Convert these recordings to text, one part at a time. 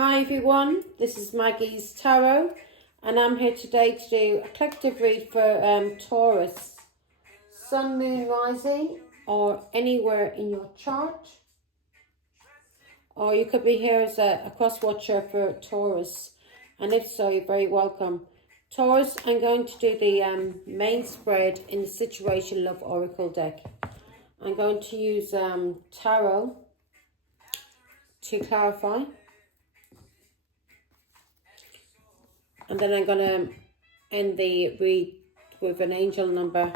Hi everyone, this is Maggie's Tarot and I'm here today to do a collective read for Taurus, Sun, Moon, Rising or anywhere in your chart. Or you could be here as a cross-watcher for Taurus, and if so, you're very welcome. Taurus, I'm going to do the main spread in the Situation Love Oracle deck. I'm going to use Tarot to clarify. And then I'm going to end the read with an angel number.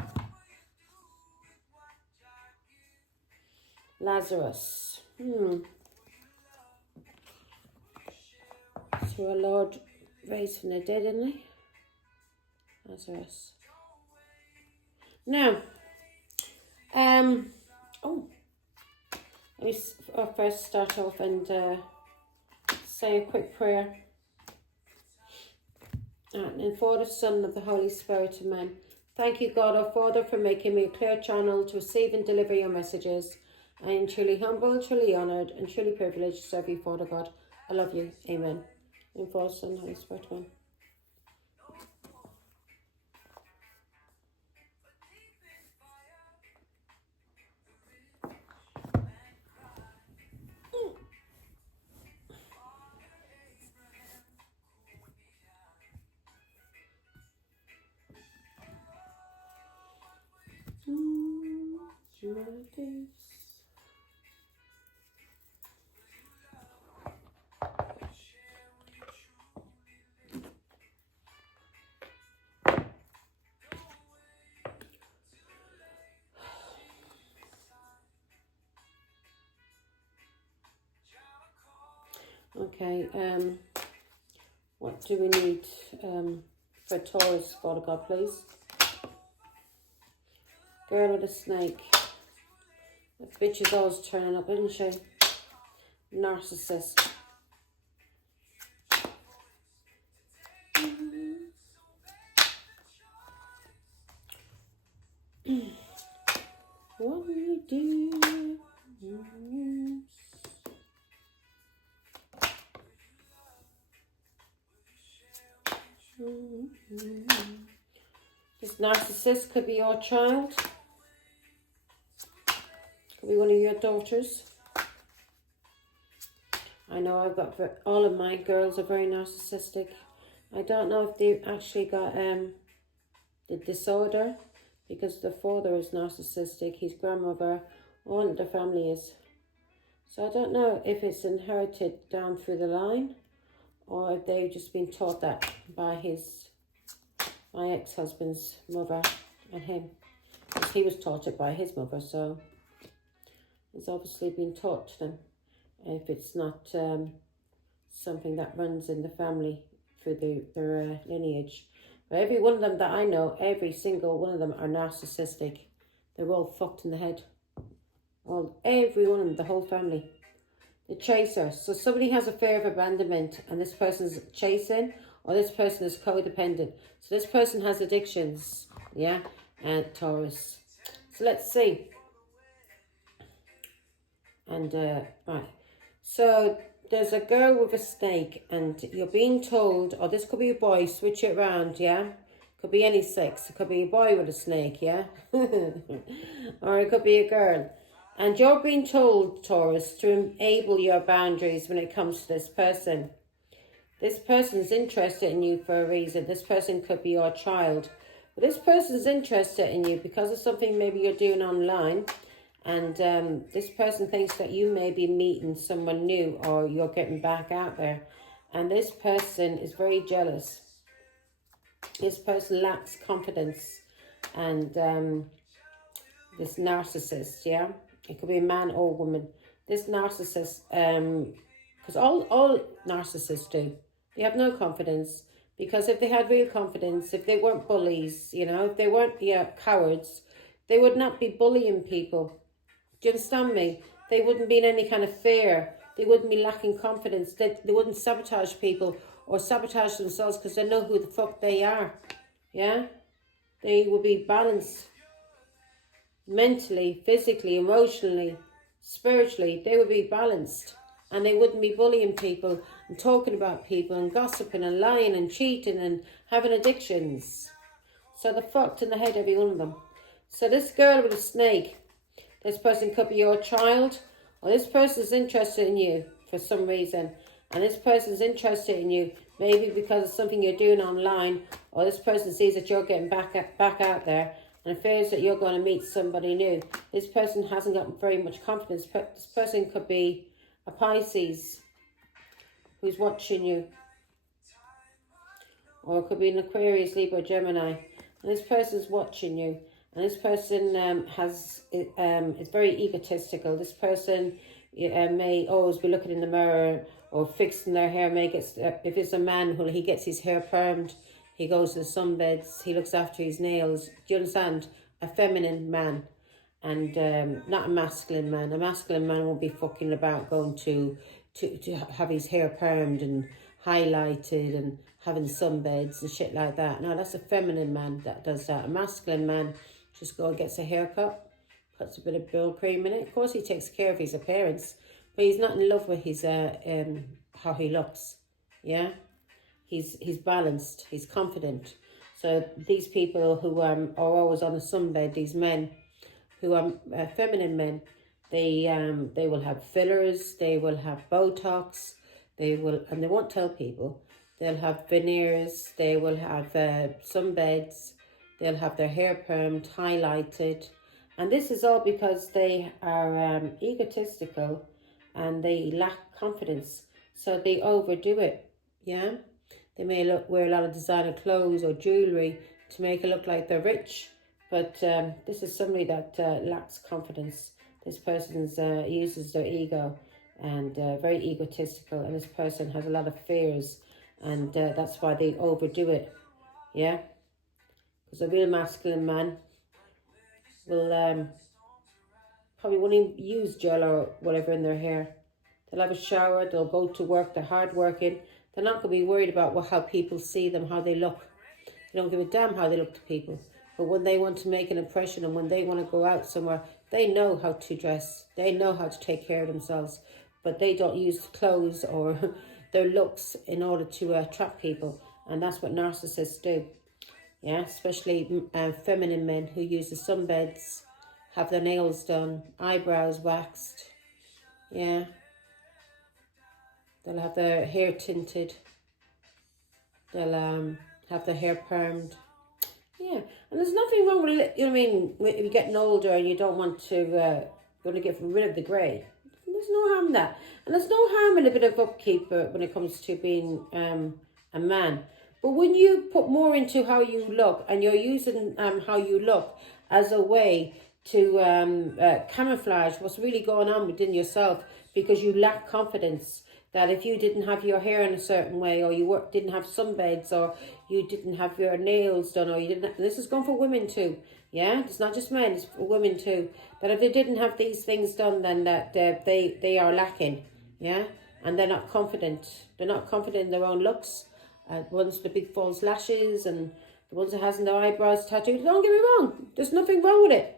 Lazarus. So our Lord raised from the dead, didn't he? Lazarus. Now, let me first start off and say a quick prayer. And for the Son of the Holy Spirit, amen. Thank you, God our Father, for making me a clear channel to receive and deliver your messages. I am truly humble, truly honoured, and truly privileged to serve you, Father God. I love you, amen. And for the Son, Holy Spirit, amen. Okay, what do we need for Taurus, Father God, please? Girl with a snake. That bitch is always turning up, isn't she? Narcissist. What will you do? This narcissist could be your child. Could be one of your daughters. I know I've got, all of my girls are very narcissistic. I don't know if they've actually got the disorder, because the father is narcissistic, his grandmother, all of the family is. So I don't know if it's inherited down through the line, or if they've just been taught that by my ex-husband's mother and him. Because he was taught it by his mother, so it's obviously been taught to them. If it's not something that runs in the family through their lineage. But every one of them that I know, every single one of them are narcissistic. They're all fucked in the head. Every one of them, the whole family. The chaser. So somebody has a fear of abandonment and this person's chasing, or this person is codependent. So this person has addictions. Yeah? And Taurus. So let's see. And, right. So there's a girl with a snake and you're being told, or this could be a boy, switch it around, yeah? Could be any sex. It could be a boy with a snake, yeah? Or it could be a girl. And you're being told, Taurus, to enable your boundaries when it comes to this person. This person's interested in you for a reason. This person could be your child. But this person's interested in you because of something maybe you're doing online. And this person thinks that you may be meeting someone new, or you're getting back out there. And this person is very jealous. This person lacks confidence. And this narcissist, yeah? It could be a man or a woman. This narcissist, because all narcissists do. They have no confidence. Because if they had real confidence, if they weren't bullies, you know, if they weren't cowards, they would not be bullying people. Do you understand me? They wouldn't be in any kind of fear. They wouldn't be lacking confidence. They wouldn't sabotage people or sabotage themselves because they know who the fuck they are. Yeah? They would be balanced. Mentally, physically, emotionally, spiritually. They would be balanced. and they wouldn't be bullying people and talking about people and gossiping and lying and cheating and having addictions. So they're fucked in the head, every one of them. So this girl with a snake, this person could be your child, or this person's interested in you for some reason. And this person's interested in you maybe because of something you're doing online, or this person sees that you're getting back out there and fears that you're going to meet somebody new. This person hasn't got very much confidence. This person could be a Pisces who's watching you. Or it could be an Aquarius, Libra, Gemini. And this person's watching you. And this person is very egotistical. This person may always be looking in the mirror or fixing their hair. If it's a man, well, he gets his hair permed. He goes to the sunbeds. He looks after his nails. Do you understand? A feminine man. And not a masculine man. A masculine man won't be fucking about going to have his hair permed and highlighted and having sunbeds and shit like that. No, that's a feminine man that does that. A masculine man just goes and gets a haircut, puts a bit of bill cream in it. Of course, he takes care of his appearance, but he's not in love with his how he looks. Yeah, he's balanced. He's confident. So these people who are always on the sunbed, these men who are feminine men, they will have fillers, they will have Botox, they won't tell people. They'll have veneers, they will have sunbeds, they'll have their hair permed, highlighted. And this is all because they are egotistical and they lack confidence. So they overdo it, yeah? They may wear a lot of designer clothes or jewellery to make it look like they're rich. But this is somebody that lacks confidence. This person uses their ego and very egotistical. And this person has a lot of fears. And that's why they overdo it. Yeah? Because a real masculine man will probably won't even use gel or whatever in their hair. They'll have a shower. They'll go to work. They're hardworking. They're not going to be worried about how people see them, how they look. They don't give a damn how they look to people. But when they want to make an impression and when they want to go out somewhere, they know how to dress. They know how to take care of themselves. But they don't use clothes or their looks in order to attract people. And that's what narcissists do. Yeah, especially feminine men who use the sunbeds, have their nails done, eyebrows waxed. Yeah. They'll have their hair tinted. They'll have their hair permed. Yeah, and there's nothing wrong with it. You know what I mean? If you're getting older and you don't want to, get rid of the grey. There's no harm in that. And there's no harm in a bit of upkeep when it comes to being a man. But when you put more into how you look and you're using how you look as a way to camouflage what's really going on within yourself because you lack confidence, that if you didn't have your hair in a certain way, or you didn't have sunbeds, or you didn't have your nails done, or you didn't, this is going for women too, yeah? It's not just men, it's for women too. That if they didn't have these things done, then that they are lacking, yeah? And they're not confident. They're not confident in their own looks. The ones with the big false lashes and the ones that hasn't their eyebrows tattooed. Don't get me wrong, there's nothing wrong with it.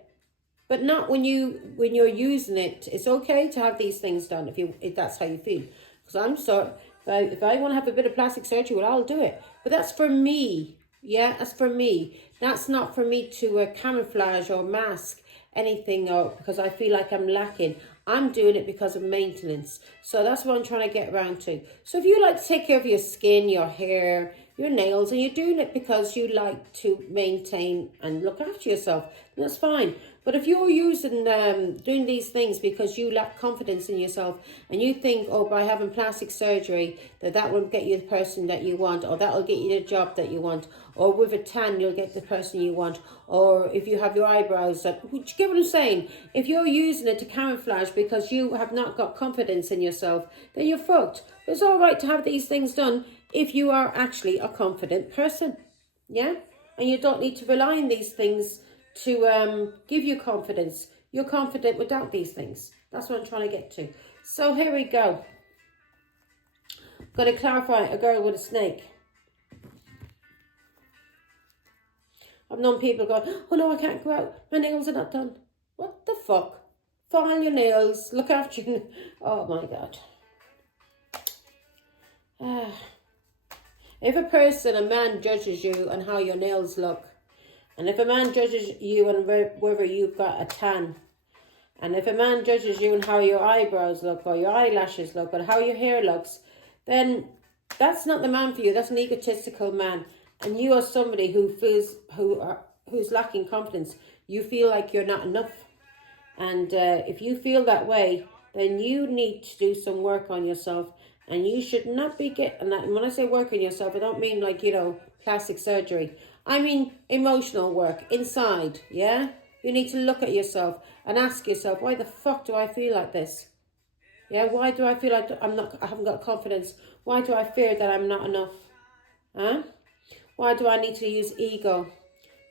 But not when you're using it. It's okay to have these things done if that's how you feel. Because I'm sorry, if I want to have a bit of plastic surgery, well, I'll do it. But that's for me. Yeah, that's for me. That's not for me to camouflage or mask anything, or because I feel like I'm lacking. I'm doing it because of maintenance. So that's what I'm trying to get around to. So if you like to take care of your skin, your hair, your nails, and you're doing it because you like to maintain and look after yourself, then that's fine. But if you're doing these things because you lack confidence in yourself and you think, oh, by having plastic surgery, that will get you the person that you want, or that will get you the job that you want, or with a tan, you'll get the person you want, or if you have your eyebrows, you get what I'm saying? If you're using it to camouflage because you have not got confidence in yourself, then you're fucked. It's all right to have these things done if you are actually a confident person, yeah? And you don't need to rely on these things to give you confidence. You're confident without these things. That's what I'm trying to get to. So here we go. Got to clarify a girl with a snake. I've known people going, oh no, I can't go out. My nails are not done. What the fuck? File your nails. Look after you. Oh my God. If a man judges you on how your nails look, and if a man judges you on whether you've got a tan, and if a man judges you on how your eyebrows look, or your eyelashes look, or how your hair looks, then that's not the man for you. That's an egotistical man. And you are somebody who's lacking confidence. You feel like you're not enough. And if you feel that way, then you need to do some work on yourself. And you should not be getting that. And when I say work on yourself, I don't mean like, plastic surgery. I mean emotional work inside, yeah? You need to look at yourself and ask yourself, why the fuck do I feel like this? Yeah, why do I feel like I haven't got confidence? Why do I fear that I'm not enough? Huh? Why do I need to use ego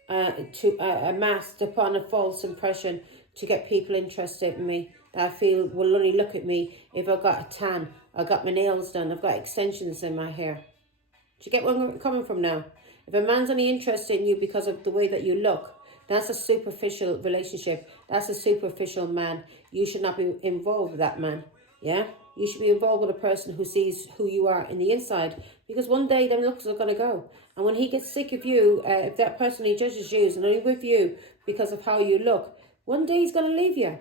to a mask to put on a false impression to get people interested in me that I feel will only look at me if I've got a tan, I've got my nails done, I've got extensions in my hair? Do you get where I'm coming from now? If a man's only interested in you because of the way that you look, that's a superficial relationship. That's a superficial man. You should not be involved with that man. Yeah? You should be involved with a person who sees who you are in the inside. Because one day them looks are going to go. And when he gets sick of you, if that person he judges you is only with you because of how you look, one day he's going to leave you.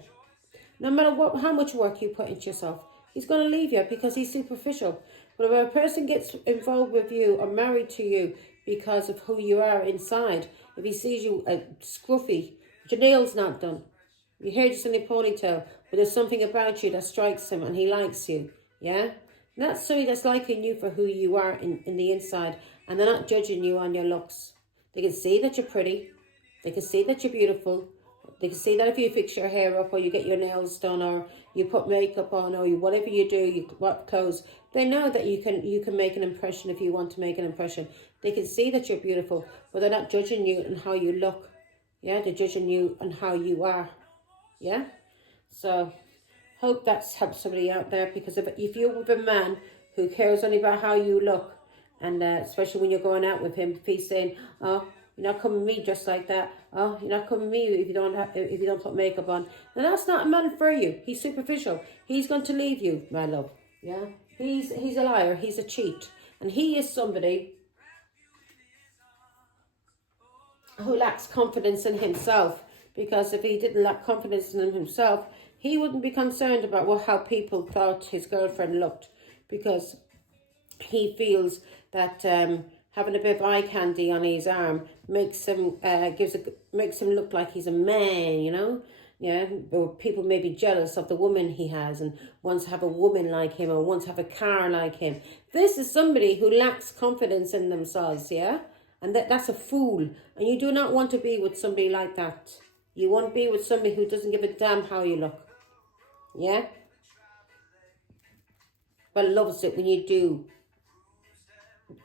No matter how much work you put into yourself, he's going to leave you because he's superficial. But if a person gets involved with you or married to you because of who you are inside, if he sees you scruffy, your nails not done, your hair just in a ponytail, but there's something about you that strikes him and he likes you, yeah? And that's somebody that's liking you for who you are in the inside, and they're not judging you on your looks. They can see that you're pretty, they can see that you're beautiful, they can see that if you fix your hair up or you get your nails done or you put makeup on or whatever you do, you wear clothes, they know that you can make an impression if you want to make an impression. They can see that you're beautiful, but they're not judging you on how you look. Yeah, they're judging you on how you are. Yeah? So, hope that's helped somebody out there, because if you're with a man who cares only about how you look, and especially when you're going out with him, if he's saying, oh, you're not coming with me just like that, oh, you're not coming with me if you don't put makeup on, then that's not a man for you. He's superficial. He's going to leave you, my love. Yeah? He's a liar. He's a cheat. And he is somebody who lacks confidence in himself, because if he didn't lack confidence in himself, he wouldn't be concerned about how people thought his girlfriend looked, because he feels that having a bit of eye candy on his arm makes him look like he's a man, Yeah, or people may be jealous of the woman he has and wants to have a woman like him or wants to have a car like him. This is somebody who lacks confidence in themselves, yeah? And that's a fool. And you do not want to be with somebody like that. You want to be with somebody who doesn't give a damn how you look. Yeah? But loves it when you do.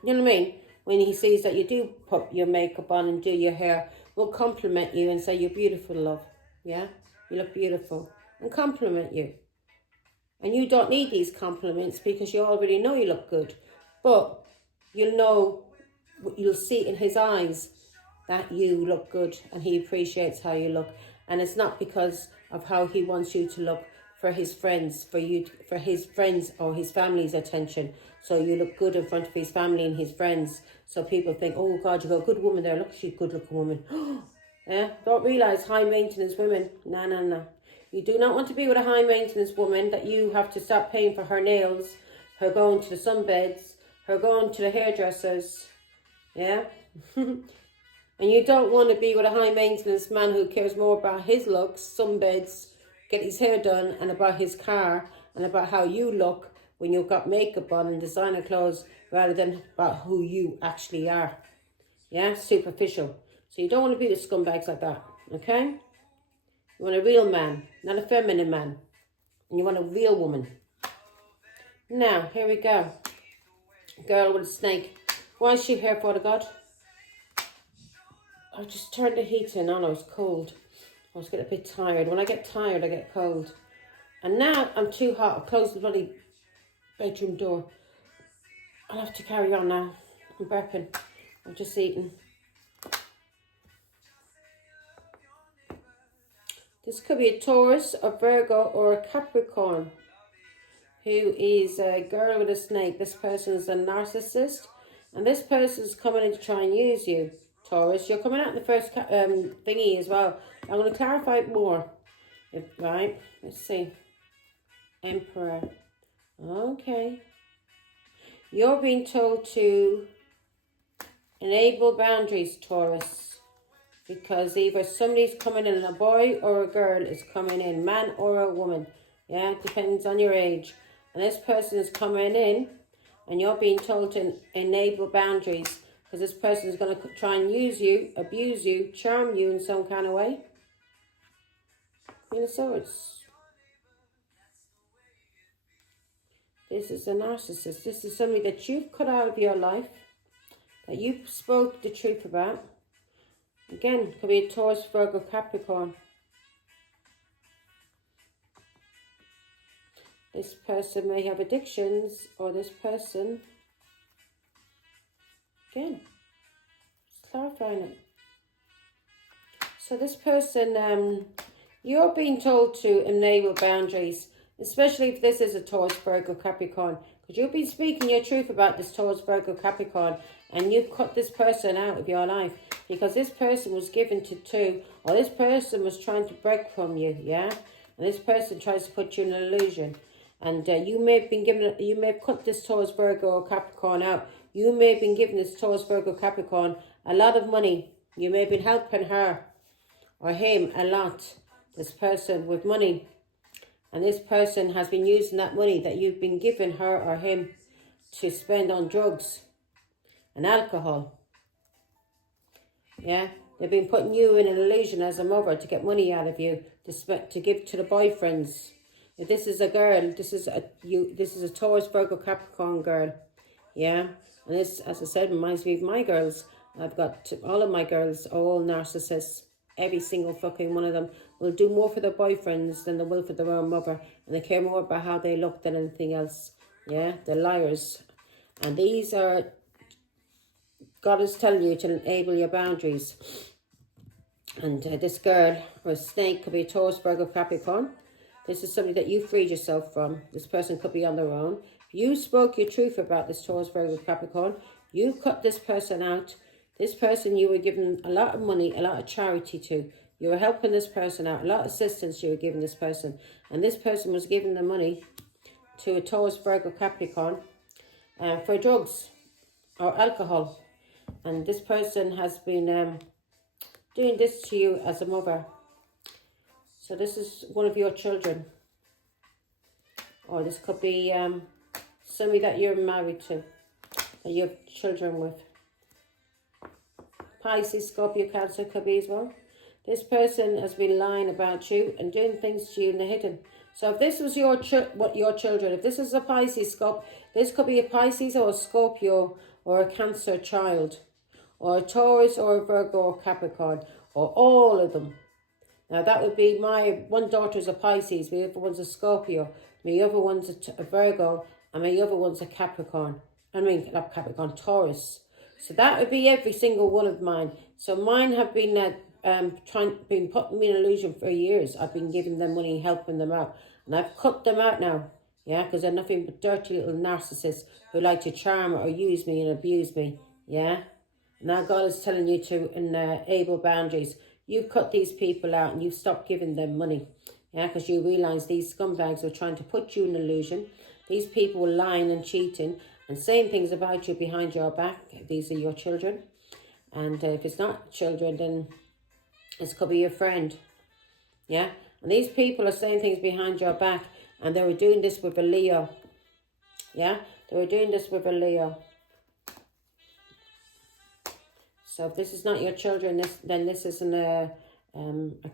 You know what I mean? When he sees that you do put your makeup on and do your hair, will compliment you and say, you're beautiful, love. Yeah? You look beautiful. And compliment you. And you don't need these compliments because you already know you look good. But you'll see in his eyes that you look good and he appreciates how you look. And it's not because of how he wants you to look for his friends, for his friends or his family's attention. So you look good in front of his family and his friends. So people think, oh God, you got a good woman there. Look, she's a good looking woman. Yeah, don't realise high maintenance women. No. You do not want to be with a high maintenance woman that you have to stop paying for her nails, her going to the sunbeds, her going to the hairdressers. Yeah. And you don't want to be with a high maintenance man who cares more about his looks, sunbeds, get his hair done, and about his car, and about how you look when you've got makeup on and designer clothes, rather than about who you actually are. Yeah, superficial. So you don't want to be with scumbags like that, okay? You want a real man, not a feminine man. And you want a real woman. Now, here we go. Girl with a snake. Why is she here for, the God? I just turned the heat in. Oh no, it's cold. I was getting a bit tired. When I get tired, I get cold. And now I'm too hot. I'll close the bloody bedroom door. I'll have to carry on now. I'm burping. I'm just eating. This could be a Taurus, a Virgo, or a Capricorn. who is a girl with a snake. This person is a narcissist. And this person is coming in to try and use you, Taurus. You're coming out in the first thingy as well. I'm going to clarify it more. Right, let's see. Emperor. Okay. You're being told to enable boundaries, Taurus. Because either somebody's coming in, a boy or a girl is coming in. Man or a woman. Yeah, it depends on your age. And this person is coming in. And you're being told to enable boundaries. Because this person is going to try and use you, abuse you, charm you in some kind of way. Queen of Swords. This is a narcissist. This is somebody that you've cut out of your life. That you spoke the truth about. Again, could be a Taurus, Virgo, Capricorn. This person may have addictions, or this person, again, just clarifying it. So this person, you're being told to enable boundaries, especially if this is a Taurus, Virgo, Capricorn, because you've been speaking your truth about this Taurus, Virgo, Capricorn, and you've cut this person out of your life, because this person was given to two, or this person was trying to break from you, yeah? And this person tries to put you in an illusion. And you may have been given, you may have cut this Taurus, Virgo, or Capricorn out. You may have been giving this Taurus, Virgo, Capricorn a lot of money. You may have been helping her or him a lot, this person, with money. And this person has been using that money that you've been giving her or him to spend on drugs and alcohol. Yeah, they've been putting you in an illusion as a mother to get money out of you, to give to the boyfriends. If this is a girl, this is a Taurus, Virgo, Capricorn girl, yeah. And this, as I said, reminds me of my girls. I've got all of my girls are all narcissists. Every single fucking one of them will do more for their boyfriends than they will for their own mother, and they care more about how they look than anything else. Yeah, they're liars, and these are. God is telling you to enable your boundaries. And this girl or a snake could be a Taurus, Virgo, Capricorn. This is something that you freed yourself from. This person could be on their own. You spoke your truth about this Taurus, Virgo, Capricorn. You cut this person out. This person you were giving a lot of money, a lot of charity to. You were helping this person out. A lot of assistance you were giving this person. And this person was giving the money to a Taurus, Virgo, Capricorn for drugs or alcohol. And this person has been doing this to you as a mother. So this is one of your children. Or this could be somebody that you're married to, that you have children with. Pisces, Scorpio, Cancer could be as well. This person has been lying about you and doing things to you in the hidden. So if this was your children, if this is a Pisces, Scorpio, this could be a Pisces or a Scorpio or a Cancer child, or a Taurus or a Virgo or Capricorn, or all of them. Now that would be my one daughter's a Pisces, my other one's a Scorpio, my other one's a Virgo, and my other one's a Capricorn. I mean, not Capricorn, Taurus. So that would be every single one of mine. So mine have been been putting me in illusion for years. I've been giving them money, helping them out, and I've cut them out now. Yeah, because they're nothing but dirty little narcissists who like to charm or use me and abuse me. Yeah. Now God is telling you to enable boundaries. You've cut these people out and you've stopped giving them money. Yeah, because you realise these scumbags are trying to put you in illusion. These people are lying and cheating and saying things about you behind your back. These are your children. And if it's not children, then this could be your friend. Yeah, and these people are saying things behind your back, and they were doing this with a Leo. Yeah, they were doing this with a Leo. So if this is not your children, then this is a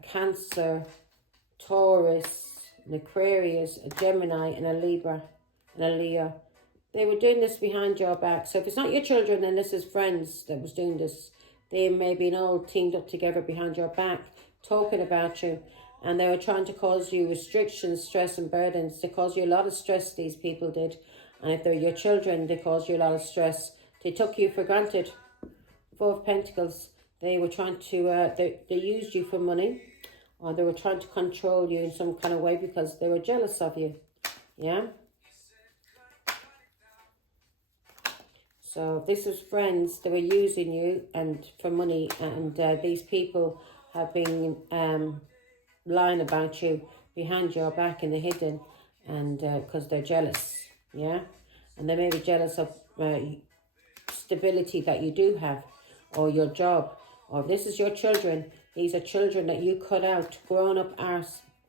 Cancer, Taurus, an Aquarius, a Gemini, and a Libra, and a Leo. They were doing this behind your back. So if it's not your children, then this is friends that was doing this. They may be all teamed up together behind your back, talking about you. And they were trying to cause you restrictions, stress, and burdens. They caused you a lot of stress, these people did. And if they're your children, they caused you a lot of stress. They took you for granted. Four of Pentacles. They were trying to, they used you for money. Or they were trying to control you in some kind of way because they were jealous of you. Yeah? So if this was friends, they were using you and for money, and these people have been lying about you behind your back in the hidden, and because they're jealous, yeah? And they may be jealous of stability that you do have, or your job, or if this is your children, these are children that you cut out, grown-up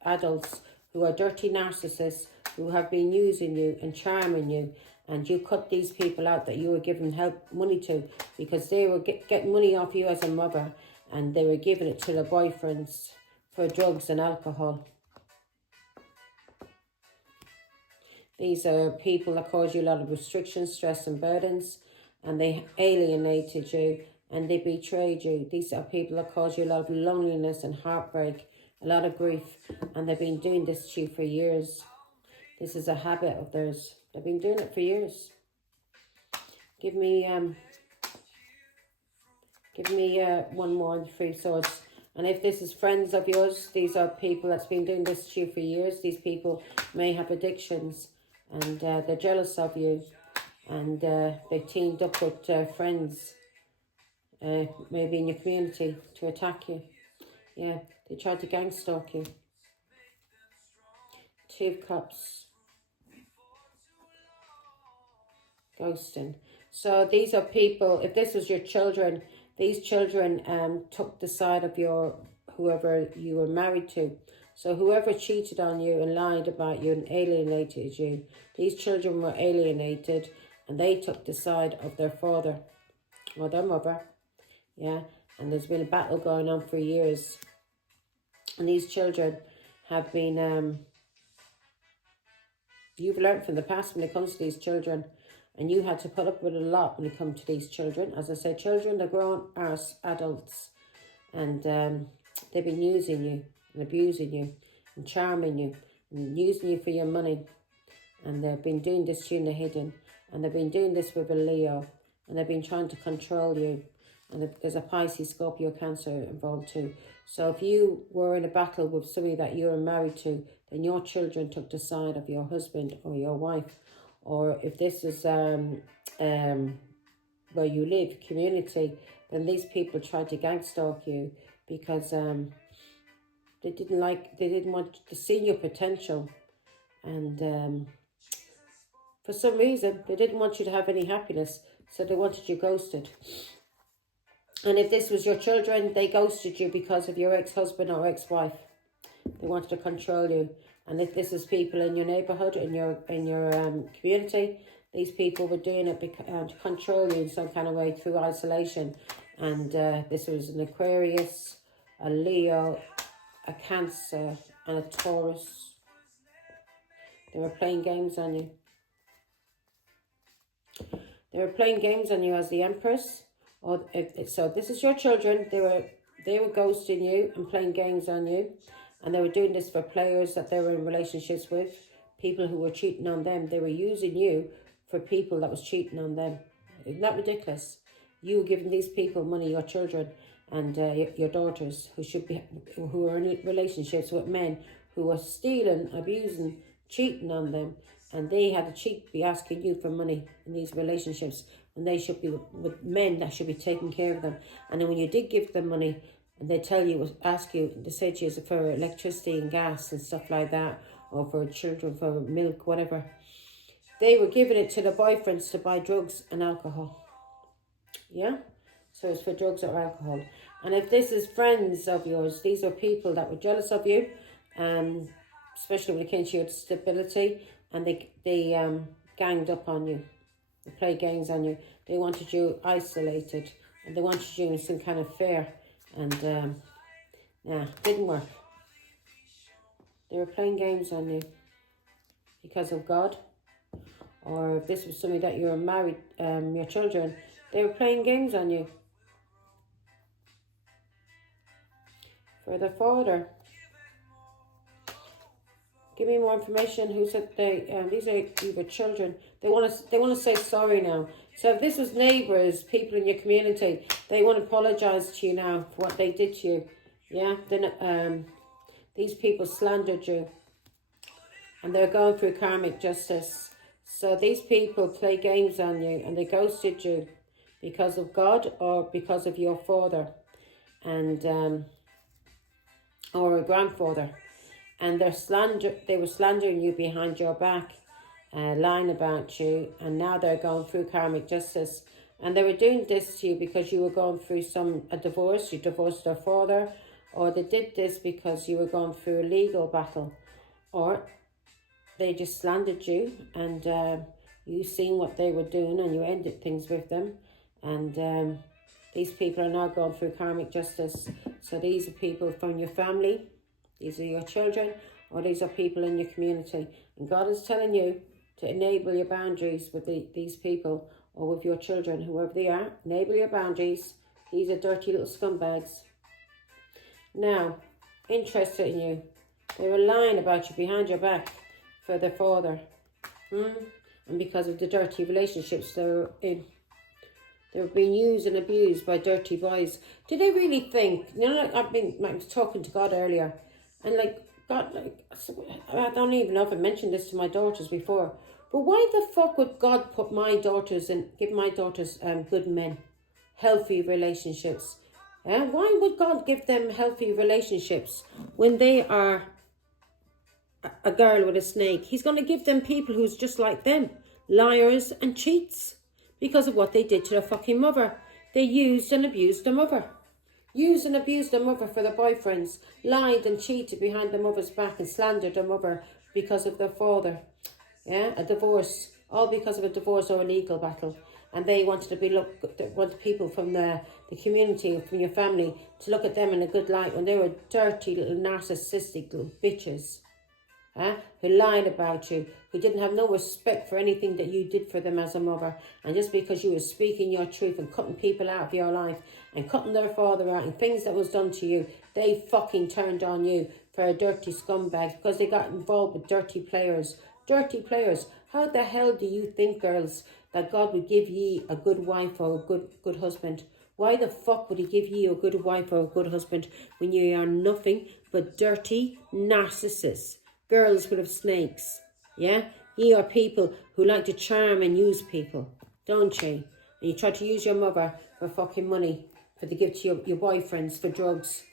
adults who are dirty narcissists who have been using you and charming you, and you cut these people out that you were giving money to, because they were getting money off you as a mother, and they were giving it to their boyfriends for drugs and alcohol. These are people that cause you a lot of restrictions, stress and burdens, and they alienated you and they betrayed you. These are people that cause you a lot of loneliness and heartbreak, a lot of grief, and they've been doing this to you for years. This is a habit of theirs. They've been doing it for years. Give me one more, 3 swords. And if this is friends of yours, these are people that's been doing this to you for years. These people may have addictions, and they're jealous of you, and they've teamed up with friends, maybe in your community, to attack you. Yeah, they tried to gang stalk you. 2 of Cups. Ghosting. So these are people, if this was your children, these children took the side of whoever you were married to. So whoever cheated on you and lied about you and alienated you, these children were alienated, and they took the side of their father or their mother. Yeah, and there's been a battle going on for years. And these children have been, you've learned from the past when it comes to these children. And you had to put up with a lot when it comes to these children. As I said, children, they're grown-ass adults. And they've been using you and abusing you and charming you and using you for your money. And they've been doing this to you in the hidden. And they've been doing this with a Leo. And they've been trying to control you. And there's a Pisces, Scorpio, Cancer involved too. So if you were in a battle with somebody that you were married to, then your children took the side of your husband or your wife. Or if this is where you live, community, then these people tried to gang stalk you because they didn't want to see your potential, and for some reason they didn't want you to have any happiness, so they wanted you ghosted. And if this was your children, they ghosted you because of your ex-husband or ex-wife. They wanted to control you. And if this is people in your neighborhood, in your community, these people were doing it to control you in some kind of way through isolation. And this was an Aquarius, a Leo, a Cancer, and a Taurus. They were playing games on you. They were playing games on you as the Empress. Or so this is your children. They were ghosting you and playing games on you. And they were doing this for players that they were in relationships with, people who were cheating on them. They were using you for people that was cheating on them. Isn't that ridiculous? You were giving these people money, your children and your daughters, who are in relationships with men who were stealing, abusing, cheating on them, and they had to be asking you for money in these relationships, and they should be with men that should be taking care of them. And then when you did give them money, and they they say to you for electricity and gas and stuff like that, or for children, for milk, whatever, they were giving it to the boyfriends to buy drugs and alcohol. Yeah? So it's for drugs or alcohol. And if this is friends of yours, these are people that were jealous of you, especially when it came to your stability, and they ganged up on you. They played games on you. They wanted you isolated, and they wanted you in some kind of fear. And didn't work. They were playing games on you because of God. Or if this was somebody that you were married, your children, they were playing games on you. Further forward, give me more information. Who said these are your children? They want to say sorry now. So if this was neighbours, people in your community, they want to apologise to you now for what they did to you. Yeah, then these people slandered you, and they're going through karmic justice. So these people play games on you and they ghosted you because of God or because of your father and or a grandfather. And they were slandering you behind your back, lying about you, and now they're going through karmic justice. And they were doing this to you because you were going through a divorce. You divorced their father, or they did this because you were going through a legal battle, or they just slandered you, and you seen what they were doing, and you ended things with them. And these people are now going through karmic justice. So these are people from your family, these are your children, or these are people in your community. And God is telling you to enable your boundaries with these people or with your children, whoever they are. Enable your boundaries. These are dirty little scumbags. Now, interested in you. They were lying about you behind your back for their father. And because of the dirty relationships they were in. They were being used and abused by dirty boys. Do they really think, like I was talking to God earlier, and God, I don't even know if I mentioned this to my daughters before, but why the fuck would God put my daughters and give my daughters good men, healthy relationships? Why would God give them healthy relationships when they are a girl with a snake? He's going to give them people who's just like them, liars and cheats, because of what they did to their fucking mother. They used and abused their mother. Used and abused their mother for their boyfriends. Lied and cheated behind their mother's back and slandered their mother because of their father. Yeah, a divorce. All because of a divorce or a legal battle. And they wanted want people from the community, from your family, to look at them in a good light when they were dirty little narcissistic little bitches. Who lied about you, who didn't have no respect for anything that you did for them as a mother. And just because you were speaking your truth and cutting people out of your life and cutting their father out and things that was done to you, they fucking turned on you for a dirty scumbag because they got involved with dirty players. Dirty players. How the hell do you think, girls, that God would give ye a good wife or a good husband? Why the fuck would he give you a good wife or a good husband when you are nothing but dirty narcissists? Girls full of snakes, yeah? Ye are people who like to charm and use people, don't you? And you try to use your mother for fucking money, for to give to your boyfriends for drugs,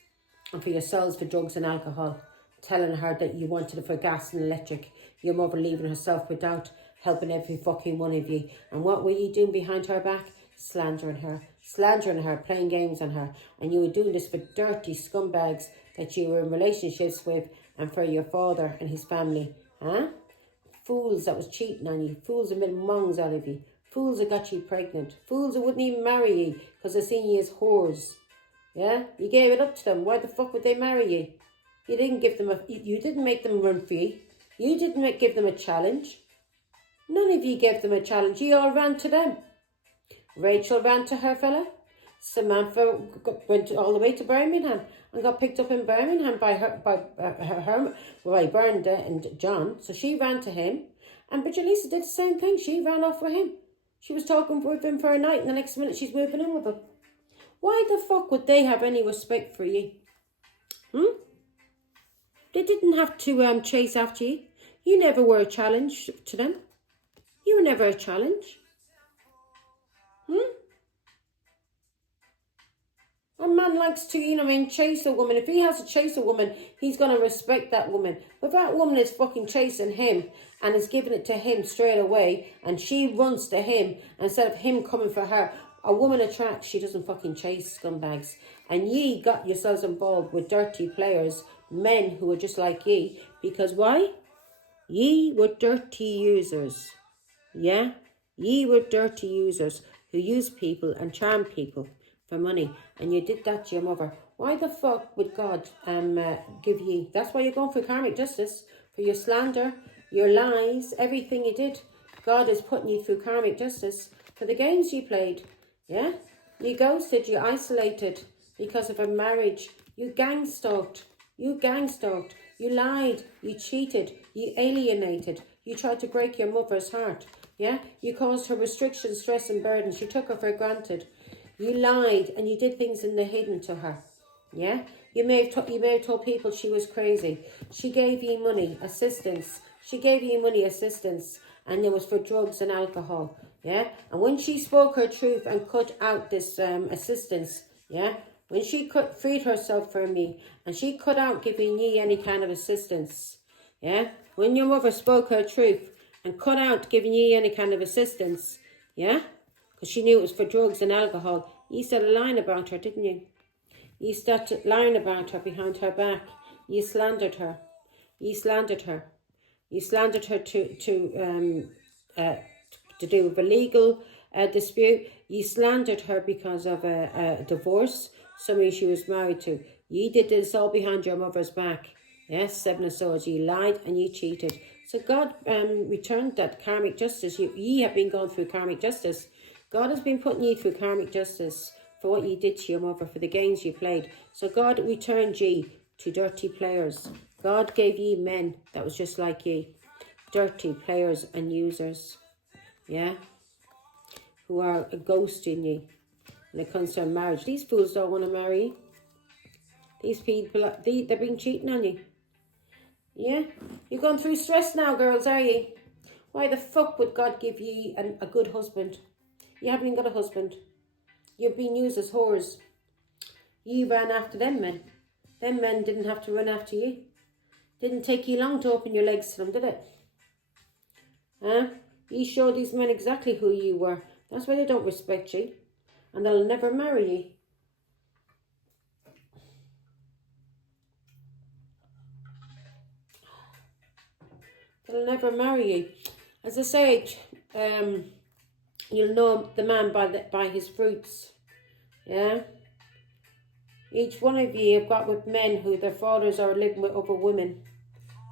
and for yourselves for drugs and alcohol, telling her that you wanted it for gas and electric, your mother leaving herself without helping every fucking one of you. And what were you doing behind her back? Slandering her, playing games on her. And you were doing this for dirty scumbags that you were in relationships with, and for your father and his family, Fools that was cheating on you, fools that made mongs out of you, fools that got you pregnant, fools that wouldn't even marry you because they seen you as whores, yeah? You gave it up to them. Why the fuck would they marry you? You didn't give them you didn't make them run for you. You didn't give them a challenge. None of you gave them a challenge. You all ran to them. Rachel ran to her fella. Samantha went all the way to Birmingham and got picked up in Birmingham by Brenda and John. So she ran to him. And Bridget did the same thing. She ran off with him. She was talking with him for a night and the next minute she's moving in with him. Why the fuck would they have any respect for you? They didn't have to chase after you. You never were a challenge to them. You were never a challenge. A man likes to, chase a woman. If he has to chase a woman, he's going to respect that woman. But that woman is fucking chasing him and is giving it to him straight away, and she runs to him instead of him coming for her. A woman attracts, she doesn't fucking chase, scumbags. And ye got yourselves involved with dirty players, men who are just like ye. Because why? Ye were dirty users. Yeah? Ye were dirty users who use people and charm people for money, and you did that to your mother. Why the fuck would God give ye? That's why you're going for karmic justice, for your slander, your lies, everything you did. God is putting you through karmic justice for the games you played. Yeah, you ghosted, you isolated because of a marriage. You gang stalked, you lied, you cheated, you alienated. You tried to break your mother's heart. Yeah, you caused her restrictions, stress, and burdens. You took her for granted. You lied and you did things in the hidden to her. Yeah? You may have told people she was crazy. She gave you money, assistance. and it was for drugs and alcohol, yeah? And when she spoke her truth and cut out this assistance, yeah? When she freed herself from me, and she cut out giving ye any kind of assistance, yeah? When your mother spoke her truth and cut out giving ye any kind of assistance, yeah? Because she knew it was for drugs and alcohol, you started lying about her, didn't you? You started lying about her behind her back. You slandered her. You slandered her. You slandered her to do with a legal dispute. You slandered her because of a divorce, somebody she was married to. You did this all behind your mother's back. Yes, Seven of Swords. You lied and you cheated. So God returned that karmic justice. Ye have been going through karmic justice. God has been putting you through karmic justice for what you did to your mother, for the games you played. So God returned ye to dirty players. God gave ye men that was just like ye. Dirty players and users. Yeah? Who are ghosting ye when it comes to marriage. These fools don't want to marry. These people, they've been cheating on you. Yeah? You're going through stress now, girls, are you? Why the fuck would God give ye a good husband? You haven't even got a husband. You've been used as whores. You ran after them men. Them men didn't have to run after you. Didn't take you long to open your legs to them, did it? Huh? You showed these men exactly who you were. That's why they don't respect you. And they'll never marry you. They'll never marry you. As I say, you'll know the man by his fruits. Yeah? Each one of you have got with men who their fathers are living with other women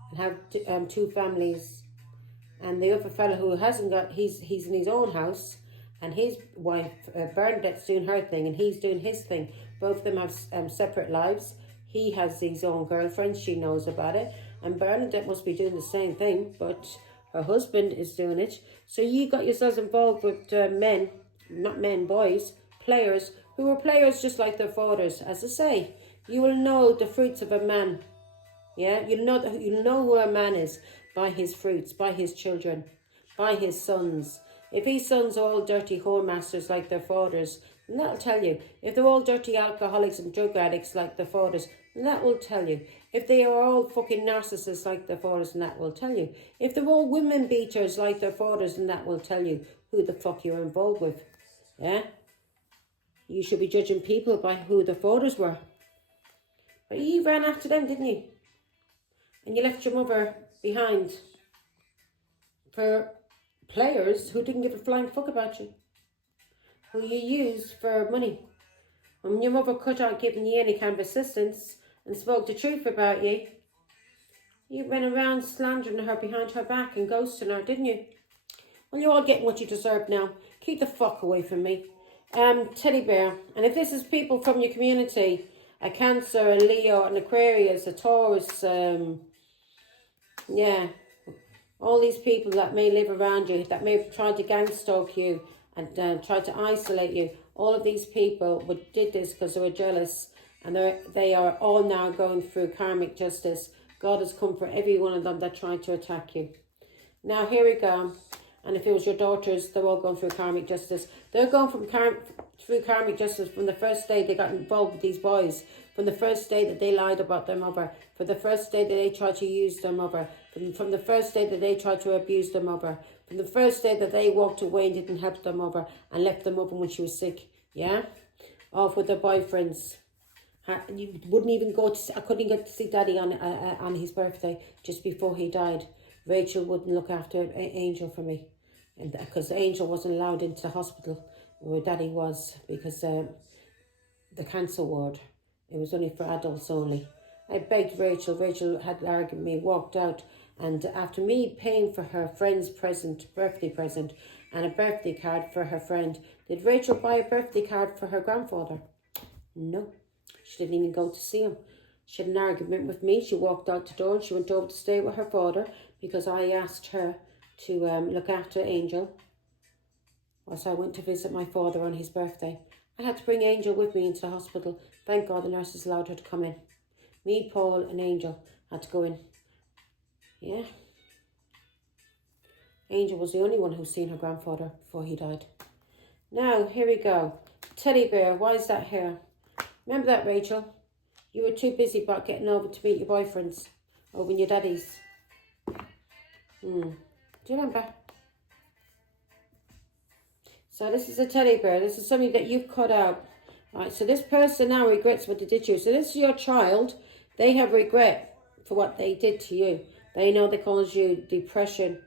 and have two families. And the other fellow who hasn't got, he's in his own house, and his wife, Bernadette's doing her thing and he's doing his thing. Both of them have separate lives. He has his own girlfriend, she knows about it. And Bernadette must be doing the same thing, but her husband is doing it. So you got yourselves involved with men, not men, boys, players, who were players just like their fathers. As I say, you will know the fruits of a man. Yeah, you'll know who a man is by his fruits, by his children, by his sons. If his sons are all dirty whoremasters like their fathers, then that'll tell you. If they're all dirty alcoholics and drug addicts like their fathers, then that will tell you. If they are all fucking narcissists like their fathers, then that will tell you. If they're all women beaters like their fathers, then that will tell you who the fuck you're involved with. Yeah? You should be judging people by who their fathers were. But you ran after them, didn't you? And you left your mother behind for players who didn't give a flying fuck about you. Who you used for money. When your mother cut out giving you any kind of assistance and spoke the truth about you, you went around slandering her behind her back and ghosting her, didn't you? Well, you're all getting what you deserve now. Keep the fuck away from me. Teddy bear. And if this is people from your community, a Cancer, a Leo, an Aquarius, a Taurus, yeah, all these people that may live around you, that may have tried to gang stalk you and tried to isolate you, all of these people did this because they were jealous, and they are all now going through karmic justice. God has come for every one of them that tried to attack you. Now here we go. And if it was your daughters, they're all going through karmic justice. They're going through karmic justice from the first day they got involved with these boys, from the first day that they lied about their mother, from the first day that they tried to use their mother, from the first day that they tried to abuse their mother, from the first day that they walked away and didn't help their mother and left their mother when she was sick. Yeah? Off with their boyfriends. You wouldn't even go to, I couldn't get to see Daddy on his birthday just before he died. Rachel wouldn't look after Angel for me, and because Angel wasn't allowed into the hospital where Daddy was because the cancer ward, it was only for adults only. I begged Rachel. Rachel had argued me, walked out, and after me paying for her friend's birthday present, and a birthday card for her friend, did Rachel buy a birthday card for her grandfather? No, she didn't even go to see him. She had an argument with me. She walked out the door and she went over to stay with her father because I asked her to look after Angel whilst I went to visit my father on his birthday. I had to bring Angel with me into the hospital. Thank God the nurses allowed her to come in. Me, Paul and Angel had to go in. Yeah. Angel was the only one who seen her grandfather before he died. Now, here we go. Teddy bear, why is that here? Remember that, Rachel? You were too busy about getting over to meet your boyfriends over in your daddy's. Do you remember? So this is a teddy bear. This is something that you've cut out. Right, so this person now regrets what they did to you. So this is your child. They have regret for what they did to you. They know they caused you depression.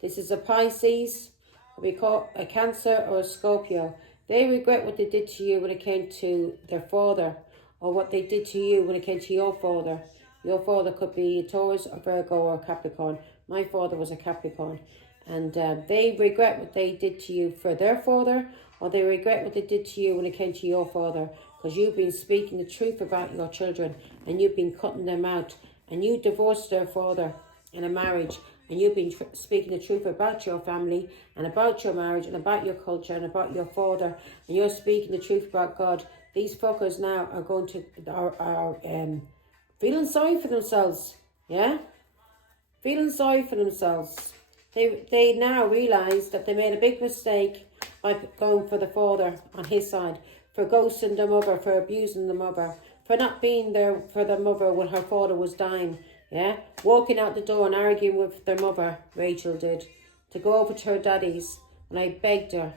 This is a Pisces, we call a Cancer or a Scorpio. They regret what they did to you when it came to their father, or what they did to you when it came to your father. Your father could be a Taurus, a Virgo, or a Capricorn. My father was a Capricorn. And they regret what they did to you for their father, or they regret what they did to you when it came to your father, because you've been speaking the truth about your children, and you've been cutting them out, and you divorced their father in a marriage, and you've been speaking the truth about your family, and about your marriage, and about your culture, and about your father, and you're speaking the truth about God. These fuckers now are going to, are feeling sorry for themselves, yeah? Feeling sorry for themselves. They now realise that they made a big mistake by going for the father on his side, for ghosting the mother, for abusing the mother, for not being there for the mother when her father was dying, yeah? Walking out the door and arguing with their mother, Rachel did, to go over to her daddy's, and I begged her.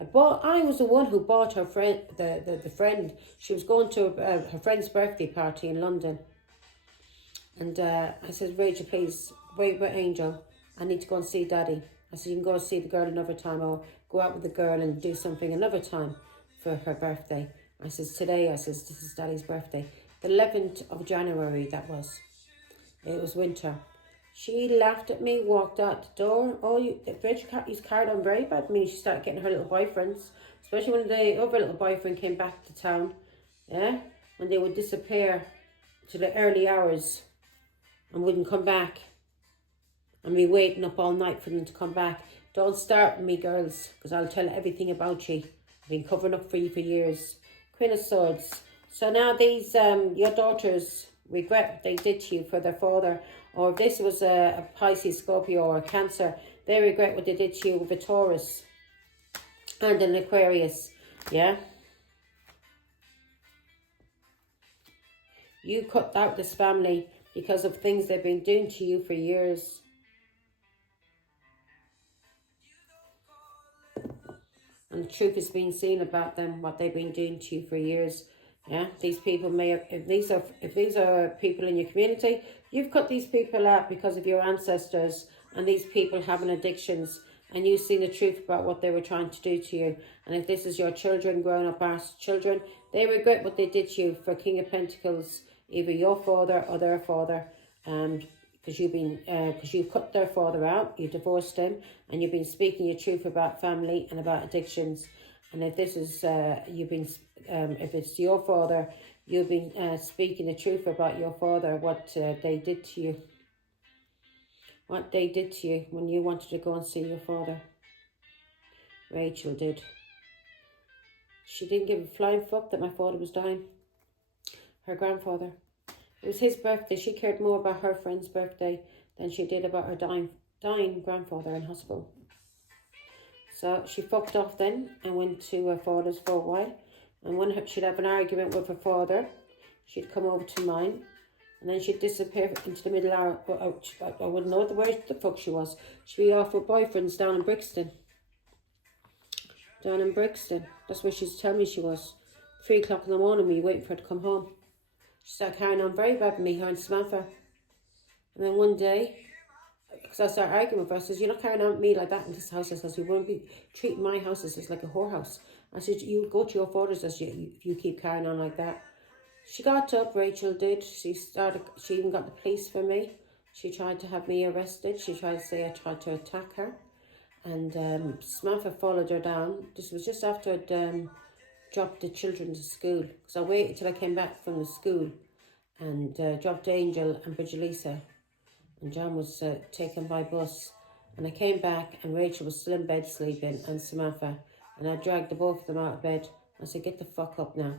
I was the one who bought her friend, the friend. She was going to her friend's birthday party in London. And I said, Rachel, please, wait with Angel. I need to go and see Daddy. I said, you can go and see the girl another time, or go out with the girl and do something another time for her birthday. I says, today, this is Daddy's birthday. The 11th of January, that was. It was winter. She laughed at me, walked out the door. Rachel carried on very bad. I mean, she started getting her little boyfriends, especially when the other little boyfriend came back to town. Yeah? When they would disappear to the early hours and wouldn't come back. And me waiting up all night for them to come back. Don't start with me, girls, because I'll tell everything about you. I've been covering up for you for years. Queen of Swords. So now these, your daughters regret what they did to you for their father. Or if this was a Pisces, Scorpio, or a Cancer, they regret what they did to you with a Taurus and an Aquarius. Yeah? You cut out this family because of things they've been doing to you for years. And the truth is being seen about them, what they've been doing to you for years. Yeah, these people may have, if these are people in your community, you've cut these people out because of your ancestors, and these people having addictions, and you've seen the truth about what they were trying to do to you. And if this is your children, grown up as children, they regret what they did to you for King of Pentacles, either your father or their father, because you've cut their father out, you divorced him, and you've been speaking your truth about family and about addictions. And if this is if it's your father, you've been speaking the truth about your father, what they did to you, what they did to you when you wanted to go and see your father. Rachel did. She didn't give a flying fuck that my father was dying. Her grandfather. It was his birthday. She cared more about her friend's birthday than she did about her dying grandfather in hospital. So she fucked off then and went to her father's for a while. And when she'd have an argument with her father, she'd come over to mine. And then she'd disappear into the middle hour. I wouldn't know where the fuck she was. She'd be off with boyfriends down in Brixton. Down in Brixton. That's where she's telling me she was. 3 o'clock in the morning, me waiting for her to come home. She started carrying on very bad with me, her and Samantha. And then one day, because I started arguing with her, I says, you're not carrying on with me like that in this house. I says, you won't be treating my house as like a whorehouse. I said, you go to your father's if you keep carrying on like that. She got up, Rachel did. She even got the police for me. She tried to have me arrested. She tried to say I tried to attack her. And Samantha followed her down. This was just after I'd dropped the children to school. Because I waited till I came back from the school and dropped Angel and Bridgelisa. And John was taken by bus. And I came back and Rachel was still in bed sleeping, and Samantha. And I dragged the both of them out of bed. I said, get the fuck up now.